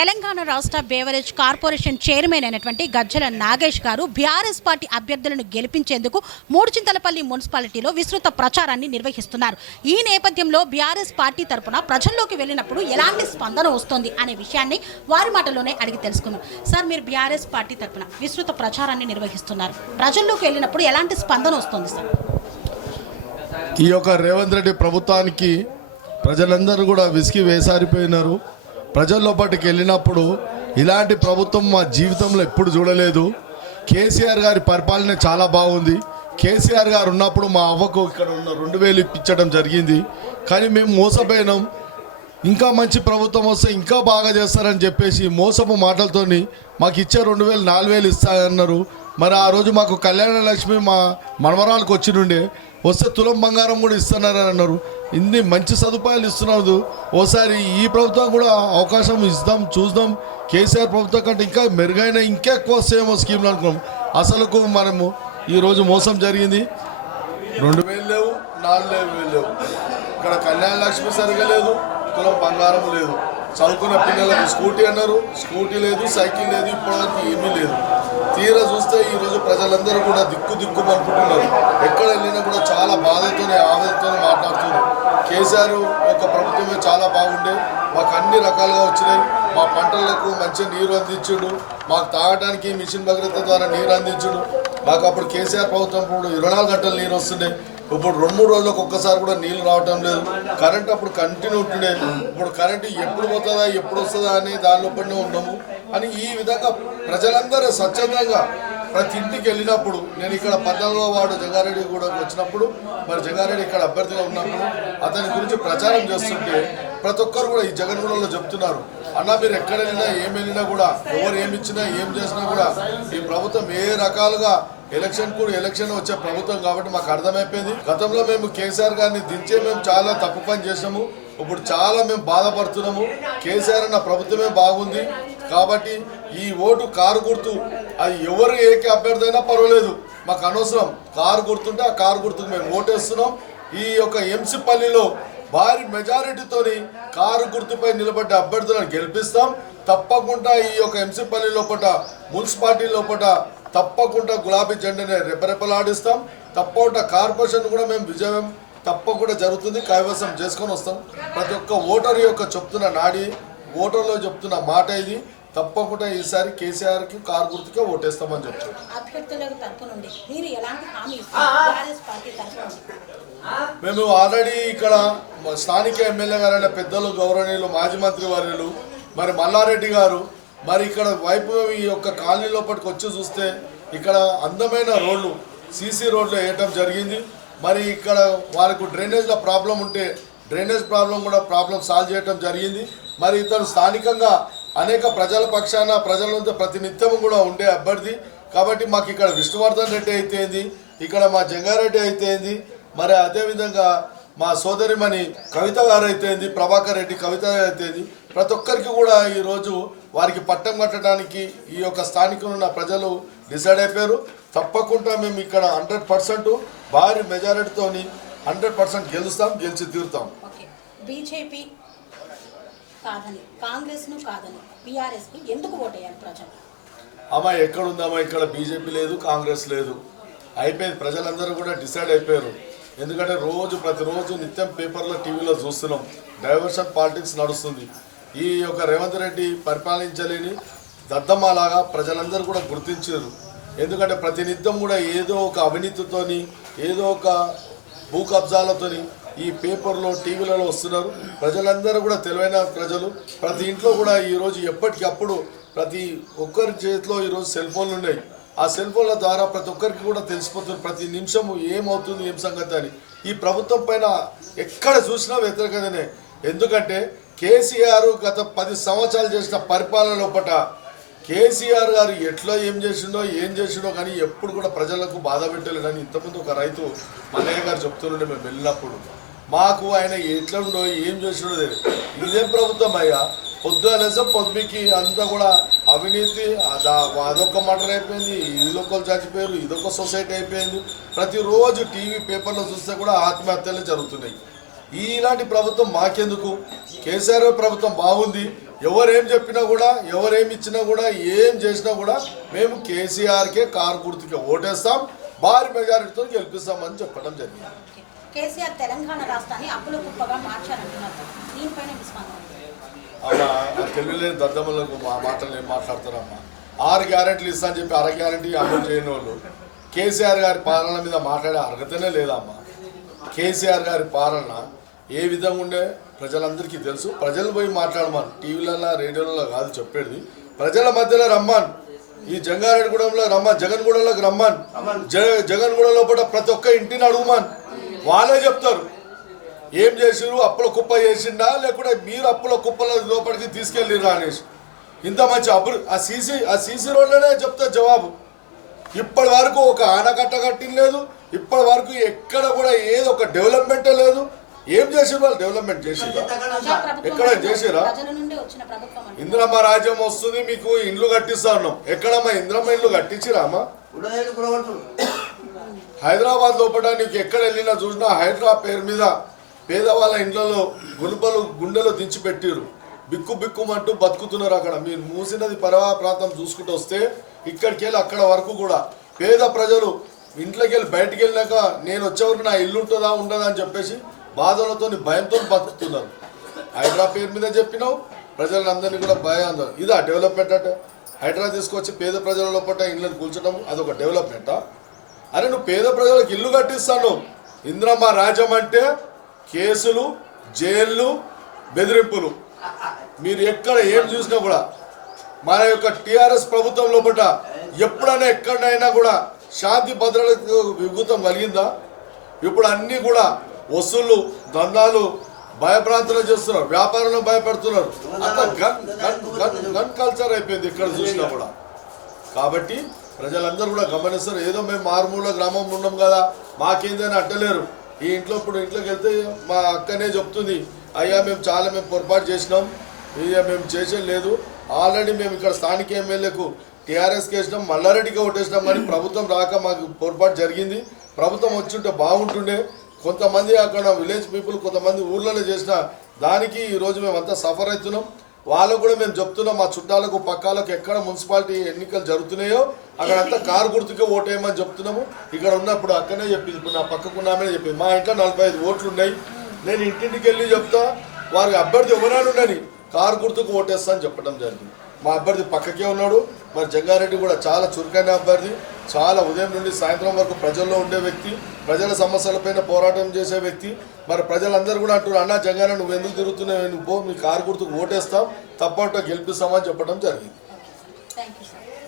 తెలంగాణ రాష్ట్ర beverage corporation chairman అయినటువంటి గజ్జల నాగేష్ గారు బీఆర్ఎస్ పార్టీ అభ్యర్థులను గెలిపించేందుకు మూడుచింతలపల్లి మున్సిపాలిటీలో విస్తృత ప్రచారాన్ని నిర్వహిస్తున్నారు. ఈ నేపథ్యంలో బీఆర్ఎస్ పార్టీ తరపున ప్రజల్లోకి వెళ్ళినప్పుడు ఎలాంటి స్పందన వస్తుంది అనే విషయాన్ని వారి మాటల్లోనే అడిగి తెలుసుకున్నాం. సార్, మీరు బీఆర్ఎస్ పార్టీ తరపున విస్తృత ప్రచారాన్ని నిర్వహిస్తున్నారు. ప్రజల్లోకి వెళ్ళినప్పుడు ఎలాంటి స్పందన వస్తుంది సార్? ఈ యొక్క రేవంత్ రెడ్డి ప్రభుత్వానికి ప్రజలందరూ కూడా విసిగి వేసారిపోయినారు. ప్రజల్లోపటికి వెళ్ళినప్పుడు ఇలాంటి ప్రభుత్వం మా జీవితంలో ఎప్పుడు చూడలేదు. కేసీఆర్ గారి పరిపాలన చాలా బాగుంది. కేసీఆర్ గారు ఉన్నప్పుడు మా అవ్వకు ఇక్కడ ఉన్న 2000 ఇప్పించడం జరిగింది. కానీ మేము మోసపోయినాం. ఇంకా మంచి ప్రభుత్వం వస్తే ఇంకా బాగా చేస్తారని చెప్పేసి మోసపు మాటలతోని మాకు ఇచ్చే 2000 4000 ఇస్తారన్నారు. మరి ఆ రోజు మాకు కళ్యాణ లక్ష్మి మా మనవరాలకు వచ్చినుండే వస్తే తులం బంగారం కూడా ఇస్తున్నారని అన్నారు. ఇన్ని మంచి సదుపాయాలు ఇస్తున్నారు. ఓసారి ఈ ప్రభుత్వం కూడా అవకాశం ఇద్దాం, చూద్దాం. కేసీఆర్ ప్రభుత్వం కంటే ఇంకా మెరుగైన ఇంకా ఎక్కువ వస్తాయేమో స్కీమ్లు అనుకున్నాం. అసలుకు మనము ఈరోజు మోసం జరిగింది. 2000 లేవు, 4000 లేవు. ఇక్కడ కళ్యాణ లక్ష్మి సరిగా లేదు, తులం బంగారం లేదు. చదువుకున్న పిల్లలకు స్కూటీ అన్నారు, స్కూటీ లేదు, సైకిల్ లేదు, ఇప్పటివరకు ఏమీ లేదు. తీరా చూస్తే ఈరోజు ప్రజలందరూ కూడా దిక్కు అనుకుంటున్నారు. ఎక్కడ వెళ్ళినా కూడా చాలా బాధతోనే ఆవేదనతోనే మాట్లాడుతున్నారు. కేసీఆర్ యొక్క ప్రభుత్వమే చాలా బాగుండే, మాకు అన్ని రకాలుగా వచ్చినాయి. మా పంటలకు మంచి నీరు అందించుడు, మాకు తాగడానికి మిషన్ భగీరథ ద్వారా నీరు అందించుడు. మాకు అప్పుడు కేసీఆర్ ప్రభుత్వం ఇప్పుడు 24 గంటలు నీరు వస్తుండే. ఇప్పుడు 2-3 రోజులకు ఒక్కసారి కూడా నీళ్ళు రావటం లేదు. కరెంట్ అప్పుడు కంటిన్యూ ఉంటుండే. ఇప్పుడు కరెంటు ఎప్పుడు పోతుందా ఎప్పుడు వస్తుందా అని దానిలోపడినే ఉన్నాము అని ఈ విధంగా ప్రజలందరూ స్వచ్ఛందంగా ప్రతి ఇంటికి వెళ్ళినప్పుడు, నేను ఇక్కడ 14వ వార్డు జంగారెడ్డి కూడా వచ్చినప్పుడు, మరి జంగారెడ్డి ఇక్కడ అభ్యర్థిగా ఉన్నప్పుడు అతని గురించి ప్రచారం చేస్తుంటే ప్రతి ఒక్కరు కూడా ఈ జగన్గూడలో చెప్తున్నారు, అన్న మీరు ఎక్కడ వెళ్ళినా ఏం వెళ్ళినా కూడా ఎవరు ఏమి ఇచ్చినా ఏం చేసినా కూడా ఈ ప్రభుత్వం ఏ రకాలుగా ఎలక్షన్ వచ్చే ప్రభుత్వం కాబట్టి మాకు అర్థమైపోయింది. గతంలో మేము కేసీఆర్ గారిని దించే మేము చాలా తప్పు పని చేసాము. ఇప్పుడు చాలా మేము బాధపడుతున్నాము. కేసీఆర్ అన్న ప్రభుత్వమే బాగుంది కాబట్టి ఈ ఓటు కారు గుర్తు, అది ఎవరు ఏకే అభ్యర్థి అయినా పర్వాలేదు, మాకు అనవసరం. కారు గుర్తుంటే ఆ కారు గుర్తుకు మేము ఓటేస్తున్నాం. ఈ యొక్క ఎంసీపల్లిలో భారీ మెజారిటీతోని కారు గుర్తుపై నిలబడ్డ అభ్యర్థులను గెలిపిస్తాం. తప్పకుండా ఈ యొక్క ఎంసీపల్లి లోపల మున్సిపాలిటీ లోపల తప్పకుండా గులాబీ జెండానే రెపరెపలాడిస్తాం. తప్పకుండా కార్పొరేషన్ కూడా మేము విజయం తప్పకుండా జరుగుతుంది, కైవసం చేసుకొని వస్తాం. ప్రతి ఒక్క ఓటర్ యొక్క చెప్తున్న నాడి, ఓటర్లో చెప్తున్న మాట ఇది. తప్పకుండా ఈసారి కేసీఆర్కి కారు గుర్తుకే ఓటేస్తామని చెప్తాం. మేము ఆల్రెడీ ఇక్కడ స్థానిక ఎమ్మెల్యే గారైన పెద్దలు గౌరవనీయులు మాజీ మంత్రి వర్యులు మరి మల్లారెడ్డి గారు మరి ఇక్కడ వైపు ఈ యొక్క కాలనీ లోపలికి వచ్చి చూస్తే ఇక్కడ అందమైన రోడ్లు, సీసీ రోడ్లు వేయటం జరిగింది. మరి ఇక్కడ వాళ్ళకు డ్రైనేజ్ల ప్రాబ్లం ఉంటే డ్రైనేజ్ ప్రాబ్లం సాల్వ్ చేయటం జరిగింది. మరి ఇతను స్థానికంగా అనేక ప్రజల పక్షాన ప్రజలంతా ప్రతినిత్యం కూడా ఉండే అభ్యర్థి కాబట్టి మాకు ఇక్కడ విష్ణువర్ధన్ రెడ్డి అయితేంది, ఇక్కడ మా జంగారెడ్డి అయితేంది, మరి అదేవిధంగా మా సోదరిమణి కవిత గారు అయితేంది, ప్రభాకర్ రెడ్డి కవిత అయితేంది, ప్రతి ఒక్కరికి కూడా ఈరోజు వారికి పట్టం కట్టడానికి ఈ యొక్క స్థానికంలో ఉన్న ప్రజలు డిసైడ్ అయిపోయారు. తప్పకుండా మేము ఇక్కడ 100% భారీ మెజారిటీతో 100% గెలుస్తాం, గెలిచి తీరుతాం. బీజేపీ కాదని, కాంగ్రెస్ను కాదని బీఆర్ఎస్కి ఎందుకు ఓటేయాలి ప్రజలు? అమ్మా ఎక్కడుందమ్మా, ఇక్కడ బీజేపీ లేదు, కాంగ్రెస్ లేదు, అయిపోయింది. ప్రజలందరూ కూడా డిసైడ్ అయిపోయారు. ఎందుకంటే ప్రతిరోజు నిత్యం పేపర్లో టీవీలో చూస్తున్నాం, డైవర్షన్ పాలిటిక్స్ నడుస్తుంది. ఈ యొక్క రేవంత్ రెడ్డి పరిపాలించలేని దద్దమ్మలాగా ప్రజలందరూ కూడా గుర్తించారు. ఎందుకంటే ప్రతినిత్యం కూడా ఏదో ఒక అవినీతితోని, ఏదో ఒక భూ కబ్జాలతోని ఈ పేపర్లో టీవీలలో వస్తున్నారు. ప్రజలందరూ కూడా తెలివైన ప్రజలు. ప్రతి ఇంట్లో కూడా ఈరోజు ఎప్పటికప్పుడు ప్రతి ఒక్కరి చేతిలో ఈరోజు సెల్ ఫోన్లు ఉన్నాయి. ఆ సెల్ ఫోన్ల ద్వారా ప్రతి ఒక్కరికి కూడా తెలిసిపోతుంది ప్రతి నిమిషము ఏమవుతుంది, ఏం సంగతి అని. ఈ ప్రభుత్వం పైన ఎక్కడ చూసినా వ్యతిరేకతనే. ఎందుకంటే కేసీఆర్ గత 10 సంవత్సరాలు చేసిన పరిపాలన లోపల కేసీఆర్ గారు ఎట్లా ఏం చేసిండో కానీ ఎప్పుడు కూడా ప్రజలకు బాధ పెట్టలేదని ఇంతకుముందు ఒక రైతు మల్లయ్య గారు చెప్తుండే మేము వెళ్ళినప్పుడు. మాకు ఆయన ఎట్లా ఉండో ఏం చేసిండో ఇదేం ప్రభుత్వం అయ్యా, పొద్దులేసా పొద్దుకి అంతా కూడా అవినీతి, అదొక మర్డర్ అయిపోయింది, ఇదొకరు చచ్చిపోయారు, ఇదొక సొసైటీ అయిపోయింది. ప్రతిరోజు టీవీ పేపర్లో చూస్తే కూడా ఆత్మహత్యలు జరుగుతున్నాయి. ఇలాంటి ప్రభుత్వం మాకెందుకు? కేసీఆర్ ప్రభుత్వం బాగుంది. ఎవరేం చెప్పినా కూడా ఎవరేమి ఇచ్చినా కూడా ఏం చేసినా కూడా మేము కేసీఆర్కే కారు గుర్తుకే ఓటేస్తాం, భారీ మెజారిటీతో గెలిపిస్తామని చెప్పడం జరిగింది. కేసీఆర్ తెలంగాణ రాష్ట్రాన్ని అప్పుల కుప్పగా మార్చారంటున్నారు, దీనిపైన విస్పందన? అమ్మా తెలియలేని దద్దమ్మలకు మా మాటలు ఏం మాట్లాడతారమ్మా. 6 గ్యారెంటీలు ఇస్తా అని చెప్పి 6 గ్యారెంటీ అమలు చేయని వాళ్ళు కేసీఆర్ గారి పాలన మీద మాట్లాడే అర్హతనే లేదమ్మా. కేసీఆర్ గారి పాలన ఏ విధంగా ఉండే ప్రజలందరికీ తెలుసు. ప్రజలు పోయి మాట్లాడమని టీవీలలో రేడియోలలో కాదు చెప్పేది, ప్రజల మధ్యలో రమ్మన్. ఈ జంగారెడ్డిగూడెంలో రమ్మన్, జగన్గూడెంలోకి రమ్మన్, జగన్గూడ లోపల ప్రతి ఒక్క ఇంటిని అడుగుమన్, వాళ్ళే చెప్తారు ఏం చేసిరు, అప్పుల కుప్ప చేసిండా లేకుంటే మీరు అప్పుల కుప్పల లోపలికి తీసుకెళ్ళిరా అనేసి. ఇంత మంచి ఆ సీసీ రోడ్లోనే చెప్తారు జవాబు. ఇప్పటి వరకు ఒక ఆనకట్ట కట్టిన లేదు, ఇప్పటి వరకు ఎక్కడ కూడా ఏదో ఒక డెవలప్మెంటే లేదు. ఏం చేసిరు వాళ్ళు? డెవలప్మెంట్ చేసిరా? ఎక్కడ చేసిరా? ఇంద్రమ్మ రాజ్యం వస్తుంది, మీకు ఇండ్లు కట్టిస్తా ఉన్నాం. ఎక్కడమ్మా ఇంద్రమ్మ ఇండ్లు కట్టించిరా అమ్మా? హైదరాబాద్ లోపల నీకు ఎక్కడ వెళ్ళినా చూసినా హైదరాబాద్ పేరు మీద పేదవాళ్ళ ఇండ్లలో గుండెలు దించి పెట్టిరు, బిక్కు బిక్కుమంటూ బతుకుతున్నారు. అక్కడ మీరు మూసినది పరవా ప్రాంతం చూసుకుంటూ వస్తే ఇక్కడికి వెళ్ళి అక్కడ వరకు కూడా పేద ప్రజలు ఇంట్లోకి వెళ్ళి బయటికి వెళ్ళినాక నేను వచ్చేవరకు నా ఇల్లు ఉంటుందా ఉండదా అని చెప్పేసి బాధలతో భయంతో బతుకుతున్నారు. హైదరాబాద్ పేరు మీద చెప్పినావు, ప్రజలందరినీ కూడా భయం. ఇదా డెవలప్మెంట్ అంటే? హైదరాబాద్ తీసుకొచ్చి పేద ప్రజల లోపల ఇళ్ళని కూల్చడం అదొక డెవలప్మెంటా? అరే నువ్వు పేద ప్రజలకు ఇల్లు కట్టిస్తాను. ఇంద్రమ్మ రాజ్యం అంటే కేసులు, జైళ్ళు, బెదిరింపులు. మీరు ఎక్కడ ఏం చూసినా కూడా మన యొక్క టీఆర్ఎస్ ప్రభుత్వం లోపల ఎప్పుడైనా ఎక్కడైనా కూడా శాంతి భద్రతకు విఘాతం కలిగిందా? ఇప్పుడు అన్నీ కూడా వసూళ్ళు, దందాలు, భయప్రాంతాలు చేస్తున్నారు, వ్యాపారంలో భయపెడుతున్నారు. అంత గన్ కల్చర్ అయిపోయింది ఇక్కడ చూసినా కూడా. కాబట్టి ప్రజలందరూ కూడా గమనిస్తారు. ఏదో మేము మారుమూల గ్రామంలో ఉన్నాం కదా, మాకేందని అట్టలేరు. ఈ ఇంట్లోకి వెళ్తే మా అక్కనే చెప్తుంది, అయ్యా మేము పొరపాటు చేసినాం, ఇక మేము చేసేది లేదు. ఆల్రెడీ మేము ఇక్కడ స్థానిక ఎమ్మెల్యేకు టీఆర్ఎస్కి వేసినాం, మల్లారెడ్డికి ఓటేసినాం, కానీ ప్రభుత్వం రాక మాకు పొరపాటు జరిగింది. ప్రభుత్వం వచ్చుంటే బాగుంటుండే. కొంతమంది అక్కడ విలేజ్ పీపుల్ కొంతమంది ఊర్లలో చేసిన దానికి ఈరోజు మేమంతా సఫర్ అవుతున్నాం. వాళ్ళకు కూడా మేము చెప్తున్నాం, మా చుట్టాలకు పక్కాలకు ఎక్కడ మున్సిపాలిటీ ఎన్నికలు జరుగుతున్నాయో అక్కడంతా కారు గుర్తుకే ఓటేయమని చెప్తున్నాము. ఇక్కడ ఉన్నప్పుడు అక్కడనే చెప్పింది, ఇప్పుడు నా పక్కకున్నామని చెప్పింది. మా ఇంట్లో 45 ఓట్లు ఉన్నాయి, నేను ఇంటింటికి వెళ్ళి చెప్తా, వారి అభ్యర్థి ఎవరైనా ఉండని కారు గుర్తుకు ఓటేస్తా అని చెప్పడం జరిగింది. మా అభ్యర్థి పక్కకే ఉన్నాడు. మరి జంగారెడ్డి కూడా చాలా చురుకైన అభ్యర్థి, చాలా ఉదయం నుండి సాయంత్రం వరకు ప్రజల్లో ఉండే వ్యక్తి, ప్రజల సమస్యలపైన పోరాటం చేసే వ్యక్తి. మరి ప్రజలందరూ కూడా అంటున్నారు, అన్నా జంగారెడ్డి నువ్వు ఎందుకు తిరుగుతున్నావు, నువ్వు మీ కారు గుర్తుకు ఓటేస్తాం, తప్పకుండా గెలిపిస్తామని చెప్పడం జరిగింది.